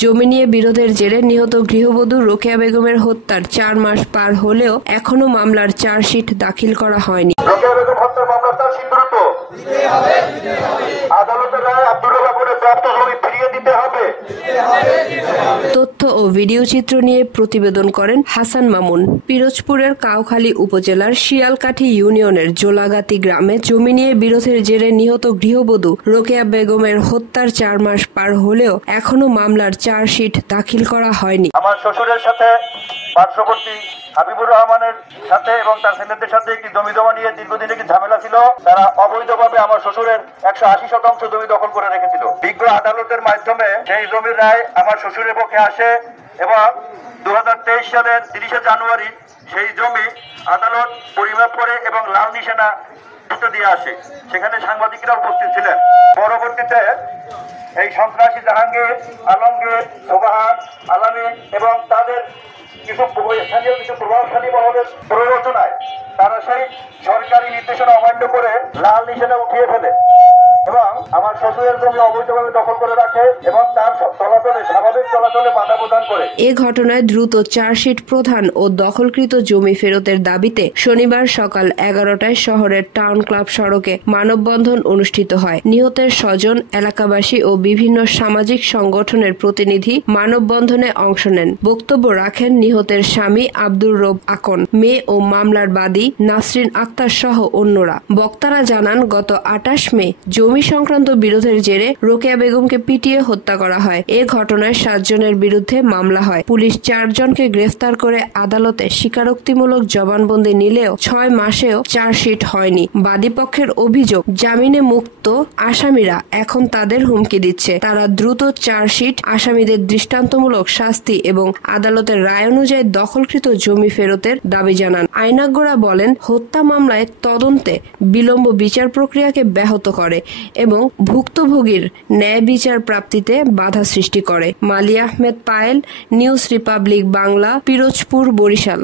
জমি নিয়ে বিরোধের জেরে নিহত গৃহবধূ রোকেয়া বেগমের হত্যার 4 মাস পার হলেও এখনো মামলার চার্জশিট দাখিল করা হয়নি। রোকেয়া বেগম হত্যার মামলার চার্জশিট দ্রুত আদালতের রায়ে আব্দুর রহমানের প্রাপ্ত জমি ফিরিয়ে দিতে হবে। তথ্য ও ভিডিও চিত্র নিয়ে প্রতিবেদন করেন হাসান মামুন। পিরোজপুরের কাউখালী উপজেলার শিয়ালকাঠি ইউনিয়নের জোলাগাতি গ্রামে জমি নিয়ে বিরোধের জেরে নিহত গৃহবধূ রোকেয়া বেগমের হত্যার 4 মাস পার হলেও এখনো মামলার চার্জশিট দাখিল করা হয়নি। আমার শ্বশুরের সাথে পার্শ্ববর্তী হাবিবুর রহমানের সাথে এবং তার ছেলেদের সাথে একটি জমি জমা নিয়ে দীর্ঘদিন একটি ঝামেলা ছিল। তারা অবৈধভাবে আমার শ্বশুরের 180% জমি দখল করে রেখেছিল। বিজ্ঞ আদালতের মাধ্যমে সেই জমির রায় আমার শ্বশুরের পক্ষে আসে এবং 2023 সালের 30 জানুয়ারি সেই জমি আদালত পরিমাপ করে এবং লাল নিশানা দিয়ে আসে। সেখানে সাংবাদিকরা উপস্থিত ছিলেন। পরবর্তীতে এই সন্ত্রাসী জাহাঙ্গীর, আলমগীর, সোবাহান, আলামিন এবং তাদের স্থানীয় কিছু প্রভাবশালী মহলের প্ররোচনায় তারা সেই সরকারি নির্দেশনা অমান্য করে লাল নিশানা উঠিয়ে ফেলে এবং আমার শ্বশুরের জমি অবৈধভাবে দখল করে রাখে এবং তার স্বাভাবিক চলাচলে বাধা প্রদান করে। এ ঘটনায় দ্রুত চার্জশিট প্রদান ও দখলকৃত জমি ফেরতের দাবিতে শনিবার সকাল 11টায় শহরের টাউন ক্লাব সড়কে মানববন্ধন অনুষ্ঠিত হয়। নিহতের স্বজন, এলাকাবাসী ও বিভিন্ন সামাজিক সংগঠনের প্রতিনিধি মানববন্ধনে অংশ নেন। বক্তব্য রাখেন নিহতের স্বামী আব্দুর রব আকন, মেয়ে ও মামলার বাদী নাসরিন আক্তার সহ অন্যরা। বক্তারা জানান, গত 28 মে জমি সংক্রান্ত বিরোধের জেরে রোকেয়া বেগমকে পিটিয়ে হত্যা করা হয়। এ ঘটনায় 7 জনের বিরুদ্ধে মামলা হয়। পুলিশ 4 জনকে গ্রেফতার করে আদালতে স্বীকারোক্তিমূলক জবানবন্দি নিলেও 6 মাসেও চার্জশিট হয়নি। বাদীপক্ষের অভিযোগ, জামিনে মুক্ত আসামিরা এখন তাদের হুমকি দিচ্ছে। তারা দ্রুত চার্জশিট, আসামিদের দৃষ্টান্তমূলক শাস্তি এবং আদালতের রায় অনুযায়ী দখলকৃত জমি ফেরতের দাবি জানান। আইনজ্ঞরা বলেন, হত্যা মামলায় তদন্তে বিলম্ব বিচার প্রক্রিয়াকে ব্যাহত করে এবং ভুক্তভোগীর ন্যায় বিচার প্রাপ্তিতে বাধা সৃষ্টি করে। Maliya Ahmed Payel, news Republic Bangla, Pirojpur, Barishal.